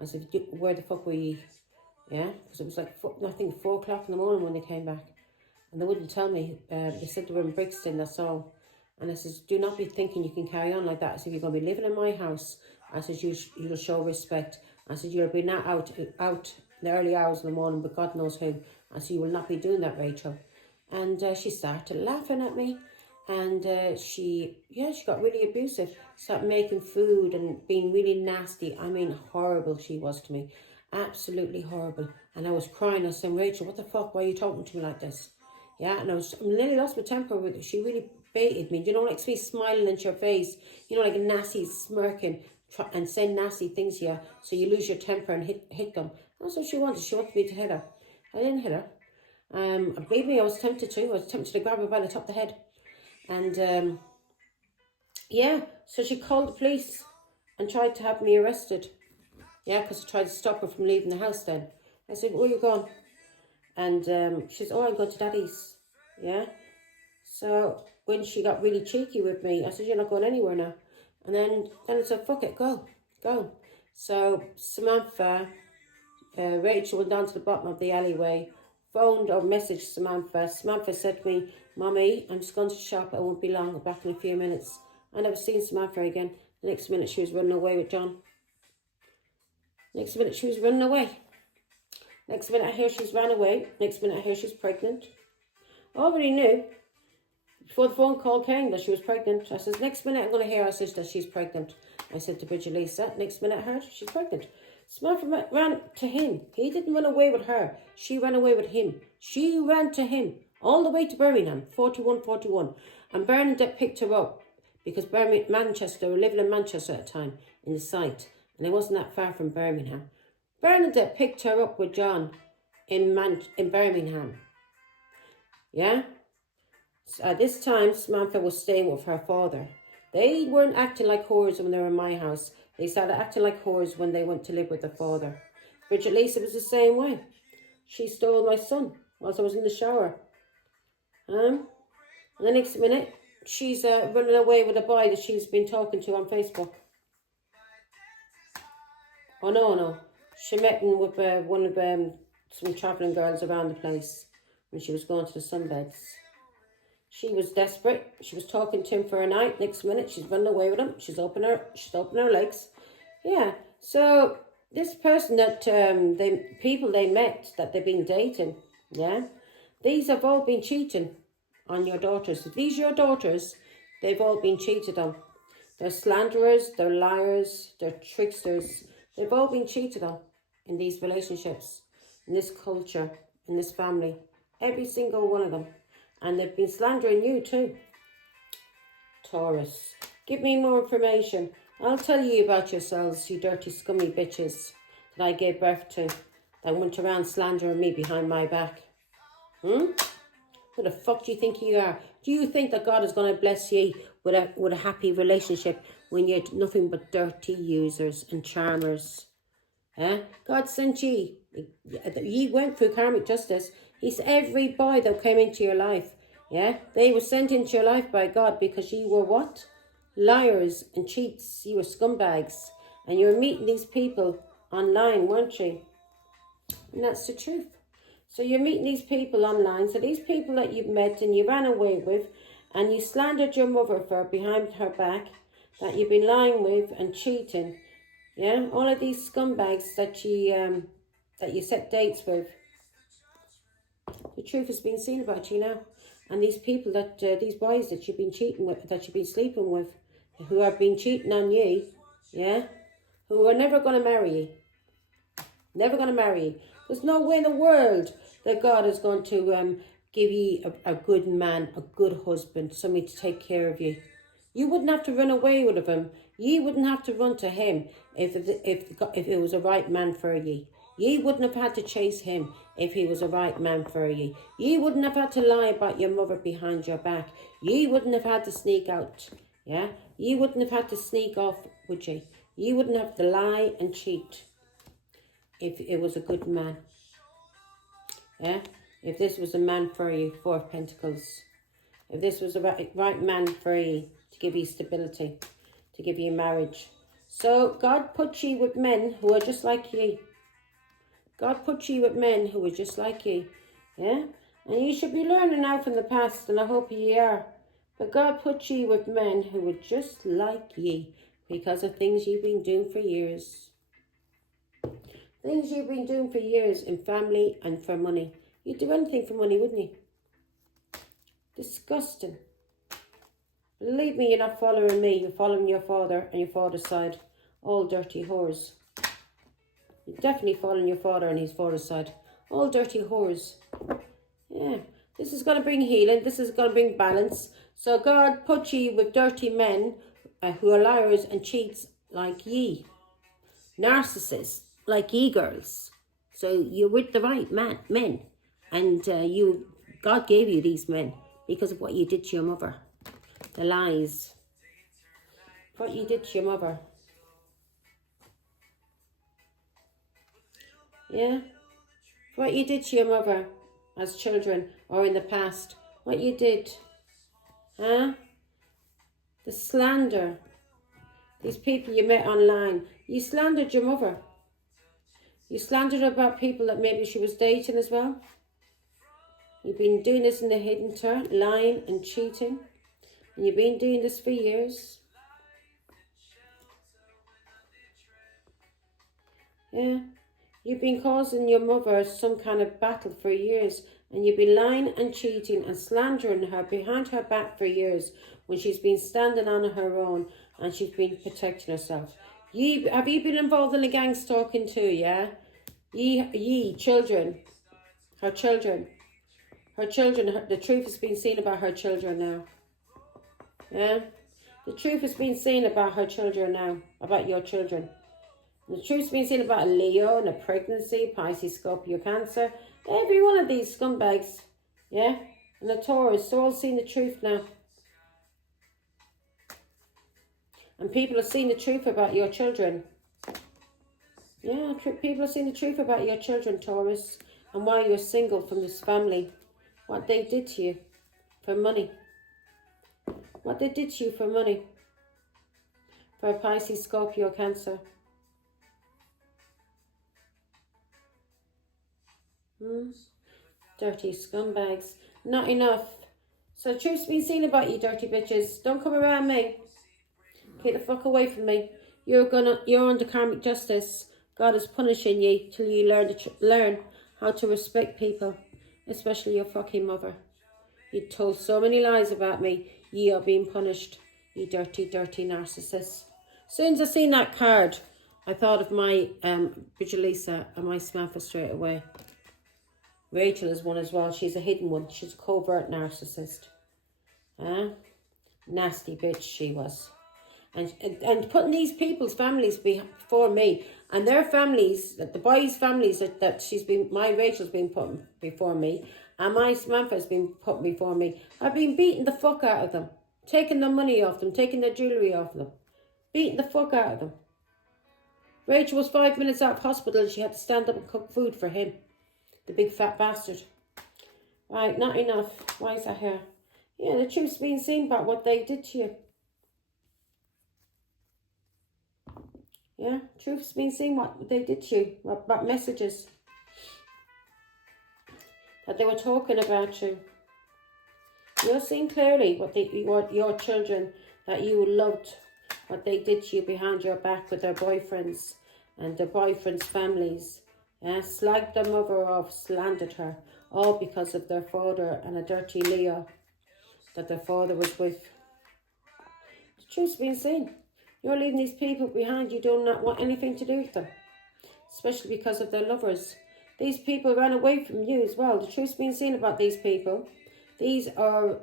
I said, where the fuck were you? Yeah, because it was like, I think 4 o'clock in the morning when they came back. And they wouldn't tell me. They said they were in Brixton, that's all. And I says, do not be thinking you can carry on like that. I said, you're going to be living in my house. I said, you'll show respect. I said, you'll be not out in the early hours of the morning, but God knows who. I said, you will not be doing that, Rachel. And she started laughing at me. And she got really abusive. Started making food and being really nasty. I mean, horrible she was to me. Absolutely horrible. And I was crying. I was saying, Rachel, what the fuck? Why are you talking to me like this? Yeah, and I nearly lost my temper with her. She really baited me. Do you know, like me smiling into your face, you know, like a nasty smirking and saying nasty things here, so you lose your temper and hit them. That's what she wanted. She wanted me to hit her. I didn't hit her. Believe me, I was tempted to. I was tempted to grab her by the top of the head. And yeah, so she called the police and tried to have me arrested. Yeah, because I tried to stop her from leaving the house then. I said, where are you going? And she said, oh, I'm going to Daddy's. Yeah. So when she got really cheeky with me, I said, you're not going anywhere now. And then I said, fuck it, go. So Samantha, Rachel went down to the bottom of the alleyway, phoned or messaged Samantha. Samantha said to me, Mummy, I'm just going to shop. I won't be long. I'm back in a few minutes. I never seen Samantha again. The next minute she was running away with John. Next minute she was running away. Next minute I hear she's ran away. Next minute I hear she's pregnant. I already knew before the phone call came that she was pregnant. I said, next minute I'm going to hear her sister that she's pregnant. I said to Bridget Lisa, next minute I heard she's pregnant. Samantha ran to him. He didn't run away with her. She ran away with him. She ran to him all the way to Birmingham, 41. And Bernadette picked her up because Manchester, they were living in Manchester at the time in the site. And it wasn't that far from Birmingham. Bernadette picked her up with John in Birmingham. Yeah? So at this time, Samantha was staying with her father. They weren't acting like whores when they were in my house. They started acting like whores when they went to live with their father. Bridget Lisa was the same way. She stole my son whilst I was in the shower. And the next minute, she's running away with a boy that she's been talking to on Facebook. Oh, no. She met him with one of some travelling girls around the place when she was going to the sunbeds. She was desperate. She was talking to him for a night. Next minute, she's running away with him. She's opening her legs. Yeah. So this person that people they met that they've been dating, yeah, these have all been cheating on your daughters. If these are your daughters, they've all been cheated on. They're slanderers. They're liars. They're tricksters. They've all been cheated on in these relationships, in this culture, in this family. Every single one of them. And they've been slandering you too. Taurus. Give me more information. I'll tell you about yourselves, you dirty scummy bitches that I gave birth to. That went around slandering me behind my back. Who the fuck do you think you are? Do you think that God is going to bless you with a happy relationship when you're nothing but dirty users and charmers? God sent ye. Ye went through karmic justice. He's every boy that came into your life. Yeah, they were sent into your life by God because you were what? Liars and cheats. You were scumbags. And you were meeting these people online, weren't you? And that's the truth. So you're meeting these people online. So these people that you've met and you ran away with and you slandered your mother for behind her back, that you've been lying with and cheating. Yeah, all of these scumbags that you set dates with. The truth has been seen about you now. And these people that, these boys that you've been cheating with, that you've been sleeping with, who have been cheating on you, yeah, who are never going to marry you. Never going to marry you. There's no way in the world that God is going to give you a good man, a good husband, somebody to take care of you. You wouldn't have to run away with him. You wouldn't have to run to him if it was a right man for you. You wouldn't have had to chase him if he was a right man for you. You wouldn't have had to lie about your mother behind your back. You wouldn't have had to sneak out. Yeah? You wouldn't have had to sneak off, would you? You wouldn't have to lie and cheat if it was a good man. Yeah? If this was a man for you, Four of Pentacles. If this was a right man for you to give you stability, to give you marriage. So God put you with men who are just like you. God put you with men who are just like you. Yeah? And you should be learning now from the past, and I hope you are. But God put ye with men who were just like ye because of things you've been doing for years. Things you've been doing for years in family and for money. You'd do anything for money, wouldn't you? Disgusting. Believe me, you're not following me. You're following your father and your father's side. All dirty whores. You're definitely following your father and his father's side. All dirty whores. Yeah. This is going to bring healing. This is going to bring balance. So God put ye with dirty men who are liars and cheats like ye. Narcissists like ye girls. So you're with the right men. And God gave you these men because of what you did to your mother. The lies. What you did to your mother. Yeah? What you did to your mother as children or in the past. What you did. Huh? The slander. These people you met online. You slandered your mother. You slandered her about people that maybe she was dating as well. You've been doing this in the hidden turn, lying and cheating. And you've been doing this for years. Yeah. You've been causing your mother some kind of battle for years. And you've been lying and cheating and slandering her behind her back for years when she's been standing on her own and she's been protecting herself. Have you been involved in the gang stalking too, yeah? Ye children. Her children. Her children, the truth has been seen about her children now. Yeah? The truth has been seen about her children now. About your children. And the truth's been seen about a Leo and a pregnancy, Pisces, Scorpio, Cancer. Every one of these scumbags. Yeah? And a Taurus. They're all seeing the truth now. And people are seeing the truth about your children. Yeah, people are seeing the truth about your children, Taurus. And why you're single from this family. What they did to you for money. What they did to you for money. For a Pisces, Scorpio, Cancer. Dirty scumbags. Not enough. So truth's been seen about you, dirty bitches. Don't come around me. Get the fuck away from me. You're under karmic justice. God is punishing you till you learn how to respect people, especially your fucking mother. You told so many lies about me. Ye are being punished. You dirty, dirty narcissist. As soon as I seen that card, I thought of my Vigilisa and my Samantha straight away. Rachel is one as well. She's a hidden one. She's a covert narcissist. Nasty bitch she was. And putting these people's families before me and their families, the boys' families that my Rachel's been put before me and my Samantha's been put before me. I've been beating the fuck out of them. Taking their money off them. Taking their jewellery off them. Beating the fuck out of them. Rachel was 5 minutes out of hospital and she had to stand up and cook food for him. The big fat bastard. Right, not enough. Why is that here? Yeah, the truth's being seen about what they did to you. Yeah, truth's been seen what they did to you. What messages. That they were talking about you. You're seeing clearly what your children that you loved. What they did to you behind your back with their boyfriends. And their boyfriends' families. Slagged their mother off, slandered her, all because of their father and a dirty Leo that their father was with. The truth's been seen. You're leaving these people behind. You do not want anything to do with them, especially because of their lovers. These people ran away from you as well. The truth's been seen about these people. These are,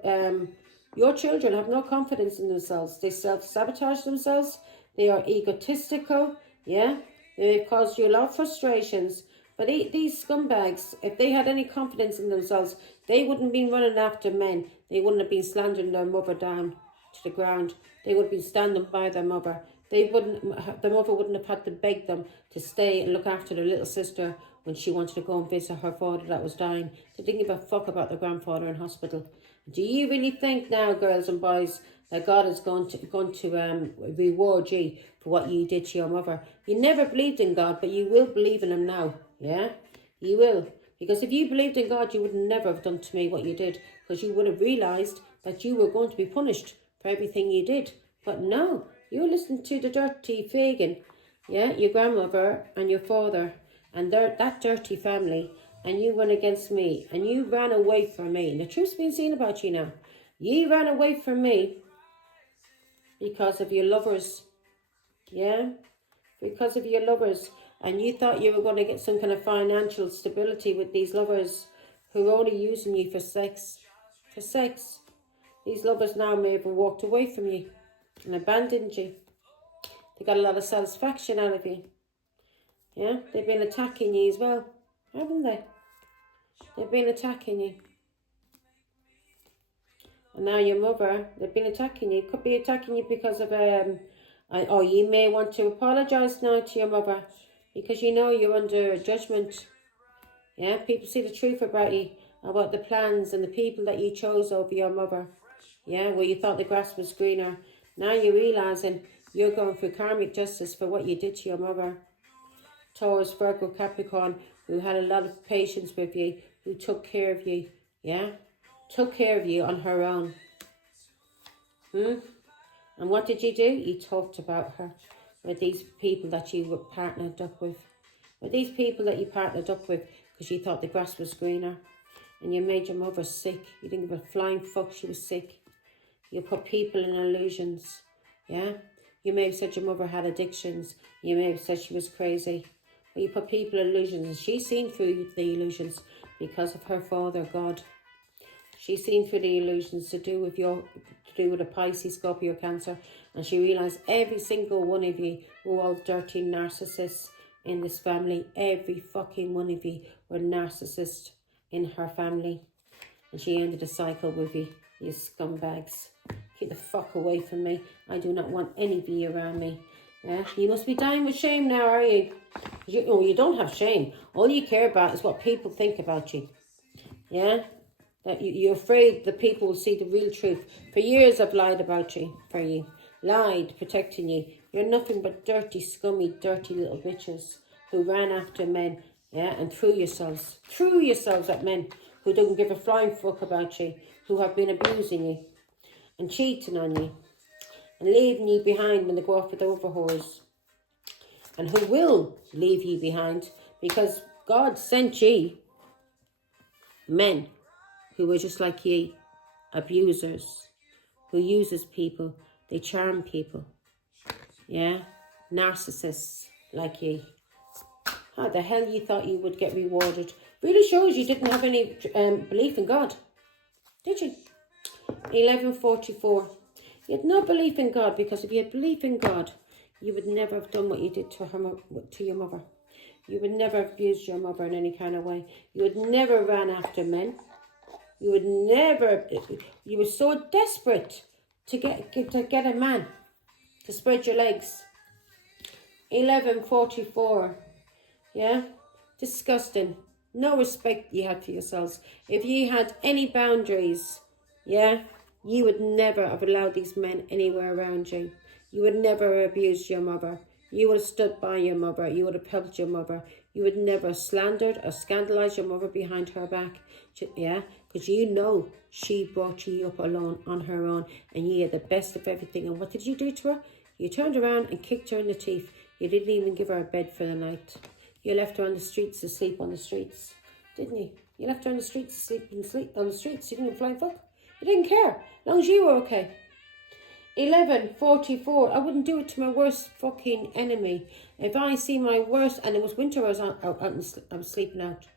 your children have no confidence in themselves. They self-sabotage themselves. They are egotistical, yeah. They've caused you a lot of frustrations. But these scumbags, if they had any confidence in themselves, they wouldn't have been running after men. They wouldn't have been slandering their mother down to the ground. They would have been standing by their mother. Their mother wouldn't have had to beg them to stay and look after their little sister when she wanted to go and visit her father that was dying. They didn't give a fuck about their grandfather in hospital. Do you really think now, girls and boys, that God is going to reward you for what you did to your mother? You never believed in God, but you will believe in him now. Yeah? You will. Because if you believed in God, you would never have done to me what you did. Because you would have realised that you were going to be punished for everything you did. But no, you listened to the dirty Fagin, yeah, your grandmother and your father, and that dirty family, and you went against me, and you ran away from me. And the truth's been seen about you now. You ran away from me because of your lovers, yeah? Because of your lovers. And you thought you were going to get some kind of financial stability with these lovers who are only using you for sex. For sex. These lovers now may have walked away from you and abandoned you. They got a lot of satisfaction out of you. Yeah, they've been attacking you as well, haven't they? They've been attacking you. And now your mother, they've been attacking you. Could be attacking you because of, or you may want to apologise now to your mother because you know you're under judgment. Yeah, people see the truth about you, about the plans and the people that you chose over your mother. Yeah, where you thought the grass was greener. Now you're realising you're going through karmic justice for what you did to your mother. Taurus, Virgo, Capricorn, who had a lot of patience with you, who took care of you, yeah? Took care of you on her own. And what did you do? You talked about her with these people that you were partnered up with. With these people that you partnered up with because you thought the grass was greener. And you made your mother sick. You didn't give a flying fuck she was sick. You put people in illusions, yeah? You may have said your mother had addictions. You may have said she was crazy. But you put people in illusions, and she's seen through the illusions because of her father, God. She's seen through the illusions to do with a Pisces, Scorpio, Cancer, and she realised every single one of you were all dirty narcissists in this family. Every fucking one of you were narcissists in her family. And she ended a cycle with you, you scumbags. Keep the fuck away from me. I do not want any of you around me. Yeah? You must be dying with shame now, are you? You don't have shame. All you care about is what people think about you. Yeah? That you're afraid that people will see the real truth. For years I've lied about you, for you. Lied, protecting you. You're nothing but dirty, scummy, dirty little bitches who ran after men, yeah, and threw yourselves at men who don't give a flying fuck about you, who have been abusing you and cheating on you and leaving you behind when they go off with other whores, and who will leave you behind because God sent you men who were just like you, abusers, who uses people, they charm people, yeah, narcissists like you. How the hell you thought you would get rewarded? Really shows you didn't have any belief in God, did you? 1144. You had no belief in God, because if you had belief in God, you would never have done what you did to your mother. You would never have abused your mother in any kind of way. You would never ran after men. You would never. You were so desperate to get a man to spread your legs. 1144. Yeah, disgusting. No respect you had for yourselves. If you had any boundaries, yeah, you would never have allowed these men anywhere around you. You would never have abused your mother. You would have stood by your mother. You would have helped your mother. You would never have slandered or scandalized your mother behind her back. Yeah, because you know she brought you up alone on her own, and you had the best of everything. And what did you do to her? You turned around and kicked her in the teeth. You didn't even give her a bed for the night. You left her on the streets to sleep on the streets, didn't you? You left her on the streets to sleep on the streets. You didn't fly fuck. You didn't care, as long as you were okay. 1144. I wouldn't do it to my worst fucking enemy. If I see my worst, and it was winter, I was sleeping out.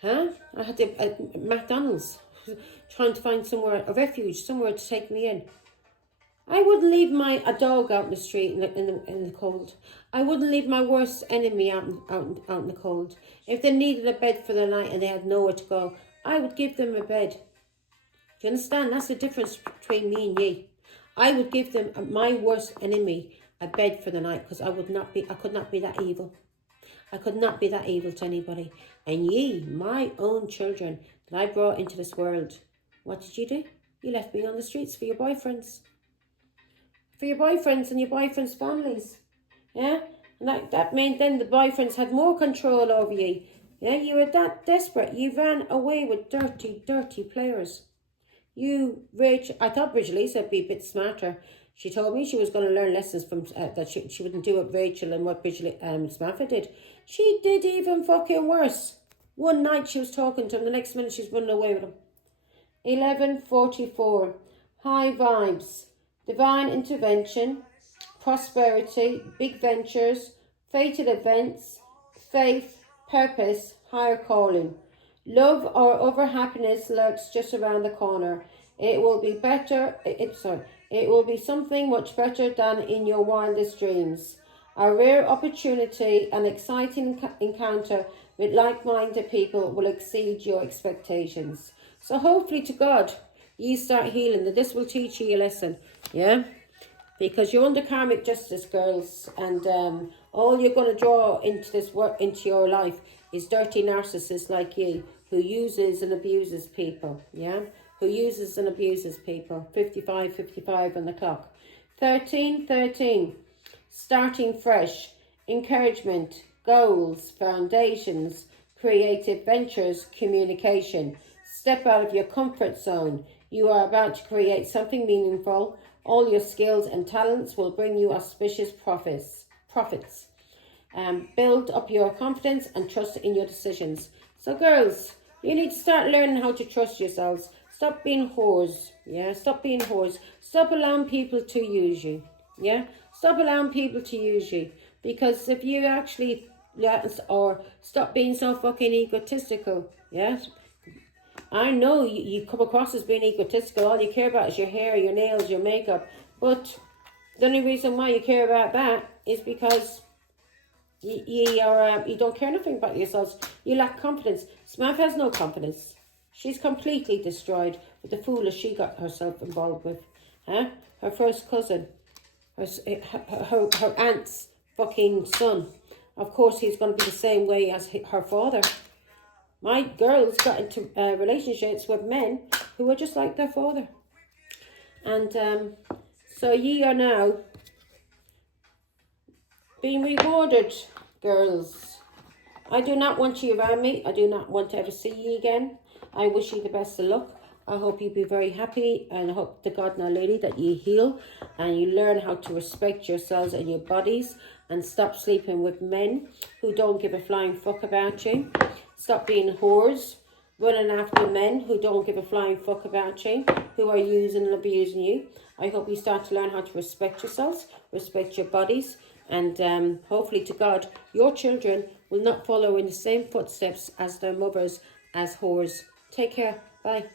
Huh? I had to McDonald's, trying to find somewhere, a refuge, somewhere to take me in. I wouldn't leave a dog out in the street in the cold. I wouldn't leave my worst enemy out in the cold. If they needed a bed for the night and they had nowhere to go, I would give them a bed. Do you understand? That's the difference between me and you. I would give them, my worst enemy, a bed for the night, because I could not be that evil. I could not be that evil to anybody. And ye, my own children that I brought into this world, what did you do? You left me on the streets for your boyfriends. For your boyfriends and your boyfriends' families. Yeah? And that meant then the boyfriends had more control over you. Yeah? You were that desperate. You ran away with dirty, dirty players. You, Rich, I thought Bridget Lisa would be a bit smarter. She told me she was going to learn lessons from, that she wouldn't do what Rachel and what Bridget Samantha did. She did even fucking worse. One night she was talking to him, the next minute she's running away with him. 11:44. High vibes. Divine intervention. Prosperity. Big ventures. Fated events. Faith. Purpose. Higher calling. Love or other happiness lurks just around the corner. It will be better. It will be something much better than in your wildest dreams. A rare opportunity, an exciting encounter with like-minded people will exceed your expectations. So hopefully to God, you start healing. That this will teach you a lesson. Yeah? Because you're under karmic justice, girls. And all you're going to draw into this work, into your life, is dirty narcissists like you, who uses and abuses people. Yeah? Who uses and abuses people. 55 on the clock. 13. Starting fresh. Encouragement. Goals. Foundations. Creative ventures. Communication. Step out of your comfort zone. You are about to create something meaningful. All your skills and talents will bring you auspicious profits. Build up your confidence and trust in your decisions. So girls, you need to start learning how to trust yourselves. Stop being whores. Yeah, stop being whores. Stop allowing people to use you. Yeah, stop allowing people to use you. Because if you actually, or stop being so fucking egotistical. Yes, I know you come across as being egotistical. All you care about is your hair, your nails, your makeup. But the only reason why you care about that is because you don't care nothing about yourselves. You lack confidence. Samantha has no confidence. She's completely destroyed with the foolish she got herself involved with. Huh? Her first cousin. Her aunt's fucking son. Of course, he's going to be the same way as her father. My girls got into relationships with men who were just like their father. And so ye are now being rewarded, girls. I do not want you around me. I do not want to ever see you again. I wish you the best of luck. I hope you be very happy, and I hope to God now, lady, that you heal and you learn how to respect yourselves and your bodies and stop sleeping with men who don't give a flying fuck about you. Stop being whores, running after men who don't give a flying fuck about you, who are using and abusing you. I hope you start to learn how to respect yourselves, respect your bodies, and hopefully to God, your children will not follow in the same footsteps as their mothers as whores. Take care. Bye.